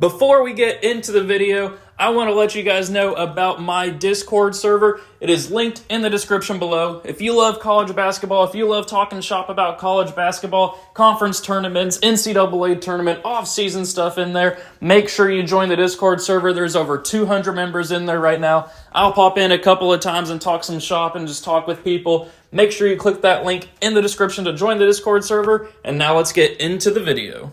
Before we get into the video, I want to let you guys know about my Discord server. It is linked in the description below. If you love college basketball, if you love talking shop about college basketball, conference tournaments, NCAA tournament, off-season stuff in there, make sure you join the Discord server. There's over 200 members in there right now. I'll pop in a couple of times and talk some shop and just talk with people. Make sure you click that link in the description to join the Discord server. And now let's get into the video.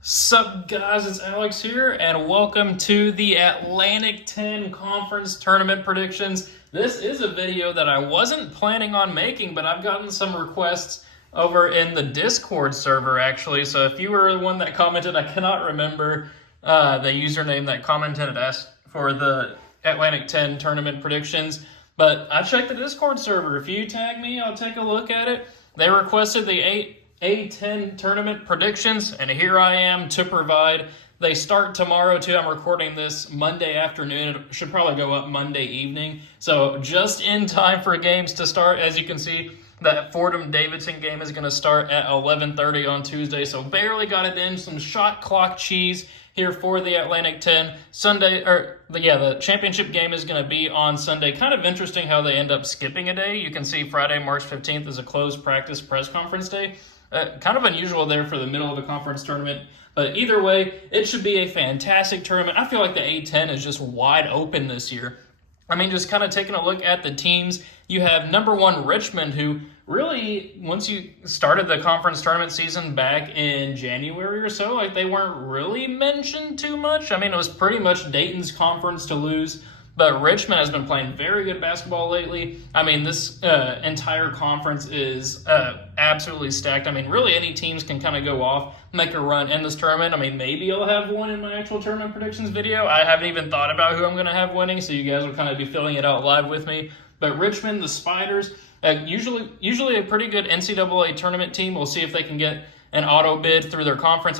Sup guys, it's Alex here, and welcome to the Atlantic 10 Conference Tournament Predictions. This is a video that I wasn't planning on making, but I've gotten some requests over in the Discord server, actually. So if you were the one that commented, I cannot remember the username that commented and asked for the Atlantic 10 Tournament Predictions, but I checked the Discord server. If you tag me, I'll take a look at it. They requested the A10 tournament predictions, and here I am to provide. They start tomorrow too. I'm recording this Monday afternoon. It should probably go up Monday evening. So just in time for games to start. As you can see, that Fordham-Davidson game is going to start at 11:30 on Tuesday. So barely got it in. Some shot clock cheese here for the Atlantic 10. The championship game is going to be on Sunday. Kind of interesting how they end up skipping a day. You can see Friday, March 15th is a closed practice press conference day. Kind of unusual there for the middle of a conference tournament. But either way, it should be a fantastic tournament. I feel like the A10 is just wide open this year. I mean, just kind of taking a look at the teams, you have number one Richmond, who really, once you started the conference tournament season back in January or so, like they weren't really mentioned too much. I mean, it was pretty much Dayton's conference to lose. But Richmond has been playing very good basketball lately. I mean, this entire conference is absolutely stacked. I mean, really any teams can kind of go off, make a run in this tournament. I mean, maybe I'll have one in my actual tournament predictions video. I haven't even thought about who I'm going to have winning, so you guys will kind of be filling it out live with me. But Richmond, the Spiders, usually a pretty good NCAA tournament team. We'll see if they can get an auto bid through their conference.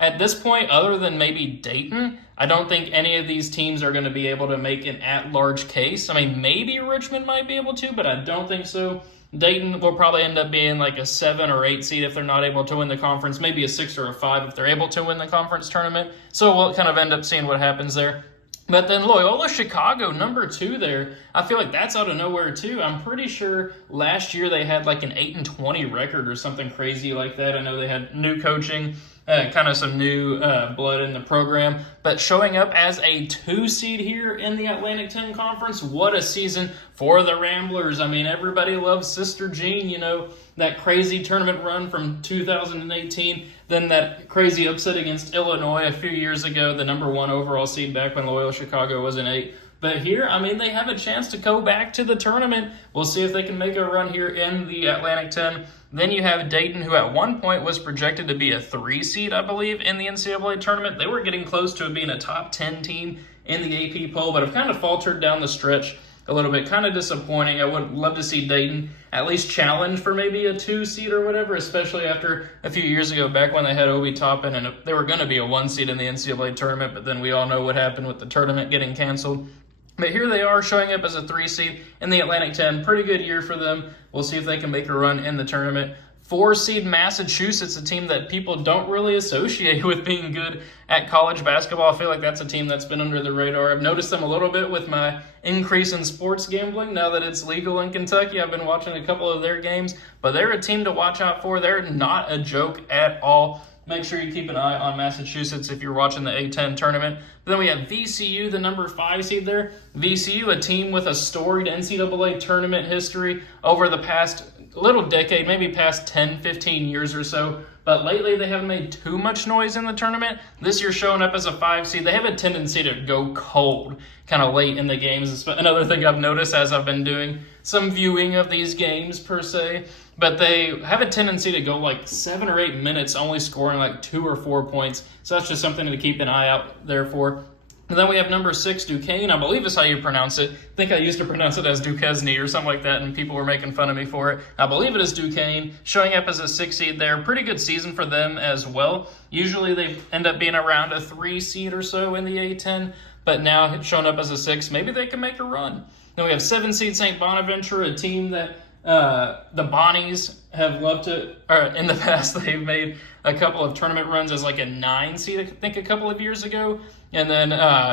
At this point, other than maybe Dayton, I don't think any of these teams are going to be able to make an at-large case. I mean, maybe Richmond might be able to, but I don't think so. Dayton will probably end up being like a 7 or 8 seed if they're not able to win the conference, maybe a 6 or a 5 if they're able to win the conference tournament. So we'll kind of end up seeing what happens there. But then Loyola Chicago, number 2 there, I feel like that's out of nowhere too. I'm pretty sure last year they had like an 8-20 record or something crazy like that. I know they had new coaching, kind of some new blood in the program. But showing up as a 2 seed here in the Atlantic 10 Conference, what a season for the Ramblers. I mean, everybody loves Sister Jean, you know, that crazy tournament run from 2018, then that crazy upset against Illinois a few years ago, the number 1 overall seed back when Loyola Chicago was an 8. But here, I mean, they have a chance to go back to the tournament. We'll see if they can make a run here in the Atlantic 10. Then you have Dayton, who at one point was projected to be a 3 seed, I believe, in the NCAA tournament. They were getting close to being a top 10 team in the AP poll, but have kind of faltered down the stretch a little bit. Kind of disappointing. I would love to see Dayton at least challenge for maybe a 2 seed or whatever, especially after a few years ago back when they had Obi Toppin and they were going to be a 1 seed in the NCAA tournament, but then we all know what happened with the tournament getting canceled. But here they are showing up as a 3 seed in the Atlantic 10. Pretty good year for them. We'll see if they can make a run in the tournament. 4 seed Massachusetts, a team that people don't really associate with being good at college basketball. I feel like that's a team that's been under the radar. I've noticed them a little bit with my increase in sports gambling. Now that it's legal in Kentucky, I've been watching a couple of their games. But they're a team to watch out for. They're not a joke at all. Make sure you keep an eye on Massachusetts if you're watching the A10 tournament. Then we have VCU, the number 5 seed there. VCU, a team with a storied NCAA tournament history over the past little decade, maybe past 10, 15 years or so. But lately they haven't made too much noise in the tournament. This year showing up as a 5 seed. They have a tendency to go cold kind of late in the games. Another thing I've noticed as I've been doing some viewing of these games per se. But they have a tendency to go like 7 or 8 minutes only scoring like 2 or 4 points. So that's just something to keep an eye out there for. And then we have number 6, Duquesne. I believe is how you pronounce it. I think I used to pronounce it as Duquesne or something like that, and people were making fun of me for it. I believe it is Duquesne, showing up as a 6 seed there. Pretty good season for them as well. Usually they end up being around a 3 seed or so in the A10, but now showing up as a 6, maybe they can make a run. Then we have 7 seed St. Bonaventure, a team that The Bonnies have loved to, or in the past, they've made a couple of tournament runs as like a 9 seed, I think a couple of years ago. And then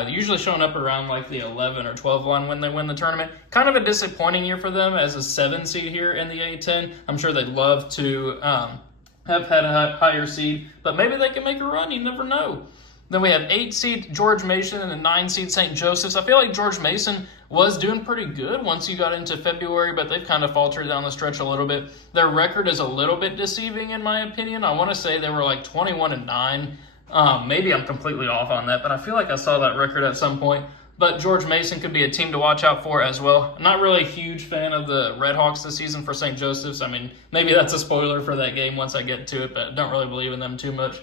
usually showing up around like the 11 or 12 line when they win the tournament. Kind of a disappointing year for them as a 7 seed here in the A10. I'm sure they'd love to have had a higher seed, but maybe they can make a run. You never know. Then we have 8 seed George Mason and a 9 seed St. Joseph's. I feel like George Mason was doing pretty good once you got into February, but they've kind of faltered down the stretch a little bit. Their record is a little bit deceiving in my opinion. I want to say they were like 21-9. Maybe I'm completely off on that, but I feel like I saw that record at some point. But George Mason could be a team to watch out for as well. I'm not really a huge fan of the Red Hawks this season for St. Joseph's. I mean, maybe that's a spoiler for that game once I get to it, but I don't really believe in them too much.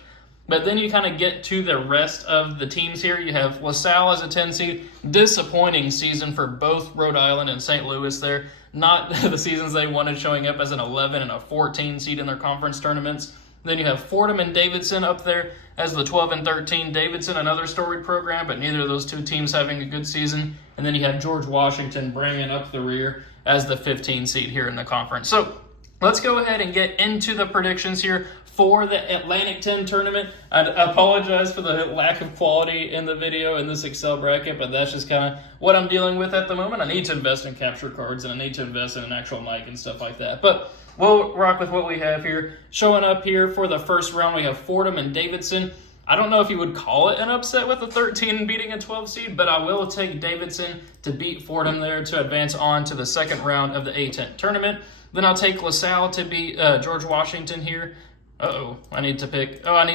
But then you kind of get to the rest of the teams here. You have LaSalle as a 10 seed. Disappointing season for both Rhode Island and St. Louis there. Not the seasons they wanted, showing up as an 11 and a 14 seed in their conference tournaments. Then you have Fordham and Davidson up there as the 12 and 13. Davidson, another storied program, but neither of those two teams having a good season. And then you have George Washington bringing up the rear as the 15 seed here in the conference. So let's go ahead and get into the predictions here for the Atlantic 10 tournament. I apologize for the lack of quality in the video in this Excel bracket, but that's just kind of what I'm dealing with at the moment. I need to invest in capture cards, and I need to invest in an actual mic and stuff like that. But we'll rock with what we have here. Showing up here for the first round, we have Fordham and Davidson. I don't know if you would call it an upset with a 13 beating a 12 seed, but I will take Davidson to beat Fordham there to advance on to the second round of the A10 tournament. Then I'll take LaSalle to beat George Washington here. I need to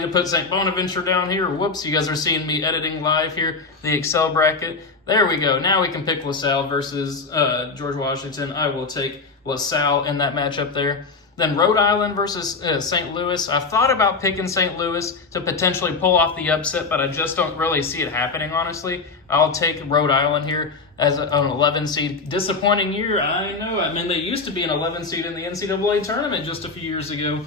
put St. Bonaventure down here. Whoops, you guys are seeing me editing live here, the Excel bracket. There we go. Now we can pick LaSalle versus George Washington. I will take LaSalle in that matchup there. Then Rhode Island versus St. Louis. I've thought about picking St. Louis to potentially pull off the upset, but I just don't really see it happening, honestly. I'll take Rhode Island here as an 11 seed. Disappointing year, I know. I mean, they used to be an 11 seed in the NCAA tournament just a few years ago,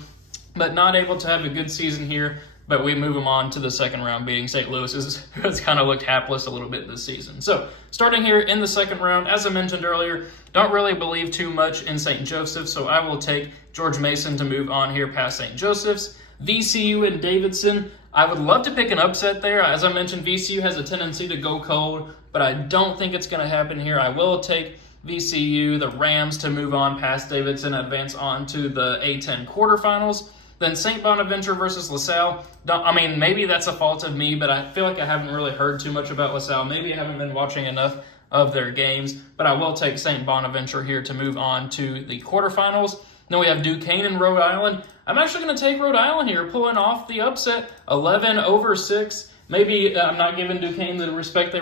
but not able to have a good season here. But we move them on to the second round, beating St. Louis, who's kind of looked hapless a little bit this season. So, starting here in the second round, as I mentioned earlier, don't really believe too much in St. Joseph's, so I will take George Mason to move on here past St. Joseph's. VCU and Davidson, I would love to pick an upset there. As I mentioned, VCU has a tendency to go cold, but I don't think it's going to happen here. I will take VCU, the Rams, to move on past Davidson, advance on to the A10 quarterfinals. Then St. Bonaventure versus LaSalle. Maybe that's a fault of me, but I feel like I haven't really heard too much about LaSalle. Maybe I haven't been watching enough of their games, but I will take St. Bonaventure here to move on to the quarterfinals. Then we have Duquesne and Rhode Island. I'm actually going to take Rhode Island here, pulling off the upset, 11-6. Maybe I'm not giving Duquesne the respect they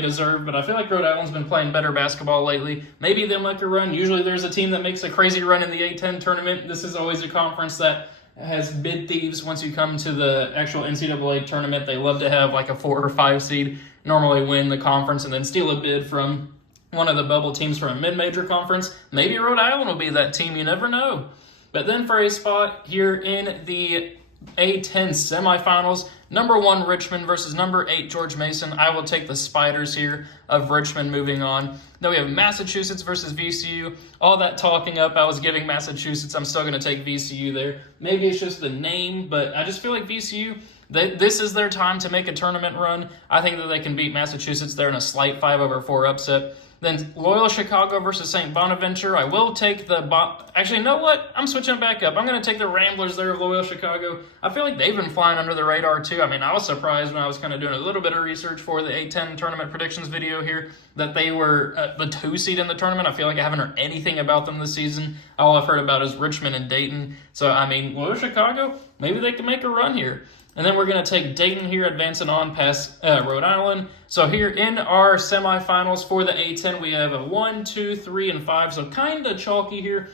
deserve, but I feel like Rhode Island's been playing better basketball lately. Maybe they'll make a run. Usually there's a team that makes a crazy run in the A10 tournament. This is always a conference that has bid thieves once you come to the actual NCAA tournament. They love to have like a 4 or 5 seed normally win the conference and then steal a bid from one of the bubble teams from a mid-major conference. Maybe Rhode Island will be that team. You never know. But then for a spot here in the A10 semifinals, number 1 Richmond versus number 8 George Mason. I will take the Spiders here of Richmond moving on. Then we have Massachusetts versus VCU. All that talking up I was giving Massachusetts, I'm still going to take VCU there. Maybe it's just the name, but I just feel like VCU, this is their time to make a tournament run. I think that they can beat Massachusetts there in a slight 5-4 upset. Then Loyola Chicago versus St. Bonaventure. I will take actually, you know what? I'm switching it back up. I'm going to take the Ramblers there of Loyola Chicago. I feel like they've been flying under the radar too. I was surprised when I was kind of doing a little bit of research for the A10 tournament predictions video here that they were the 2 seed in the tournament. I feel like I haven't heard anything about them this season. All I've heard about is Richmond and Dayton. So, Loyola Chicago, maybe they can make a run here. And then we're going to take Dayton here, advancing on past Rhode Island. So here in our semifinals for the A10, we have a 1, 2, 3, and 5. So kind of chalky here.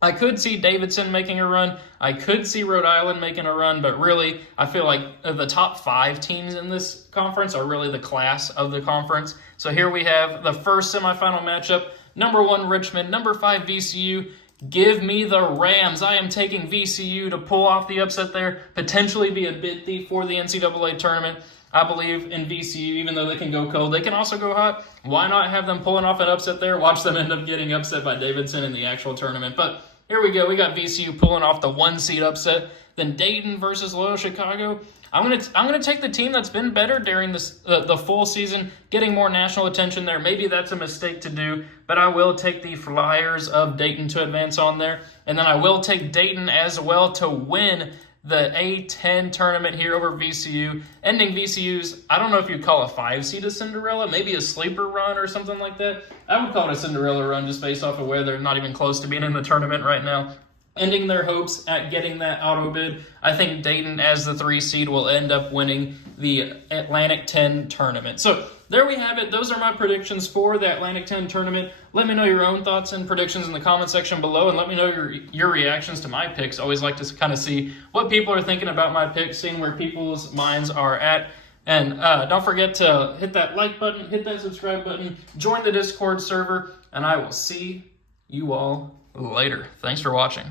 I could see Davidson making a run. I could see Rhode Island making a run. But really, I feel like the top 5 teams in this conference are really the class of the conference. So here we have the first semifinal matchup. Number 1 Richmond, number 5 VCU. Give me the Rams. I am taking VCU to pull off the upset there, potentially be a bid thief for the NCAA tournament. I believe in VCU, even though they can go cold. They can also go hot. Why not have them pulling off an upset there? Watch them end up getting upset by Davidson in the actual tournament. But here we go. We got VCU pulling off the 1-seed upset. Then Dayton versus Loyola Chicago. I'm gonna take the team that's been better during this the full season, getting more national attention there. Maybe that's a mistake to do, but I will take the Flyers of Dayton to advance on there, and then I will take Dayton as well to win the A10 tournament here over VCU, ending VCU's, I don't know if you'd call a 5-seed a Cinderella, maybe a sleeper run or something like that. I would call it a Cinderella run just based off of where they're not even close to being in the tournament right now. Ending their hopes at getting that auto bid. I think Dayton, as the 3-seed, will end up winning the Atlantic 10 tournament. So there we have it. Those are my predictions for the Atlantic 10 tournament. Let me know your own thoughts and predictions in the comment section below, and let me know your reactions to my picks. Always like to kind of see what people are thinking about my picks, seeing where people's minds are at. And don't forget to hit that like button, hit that subscribe button, join the Discord server, and I will see you all later. Thanks for watching.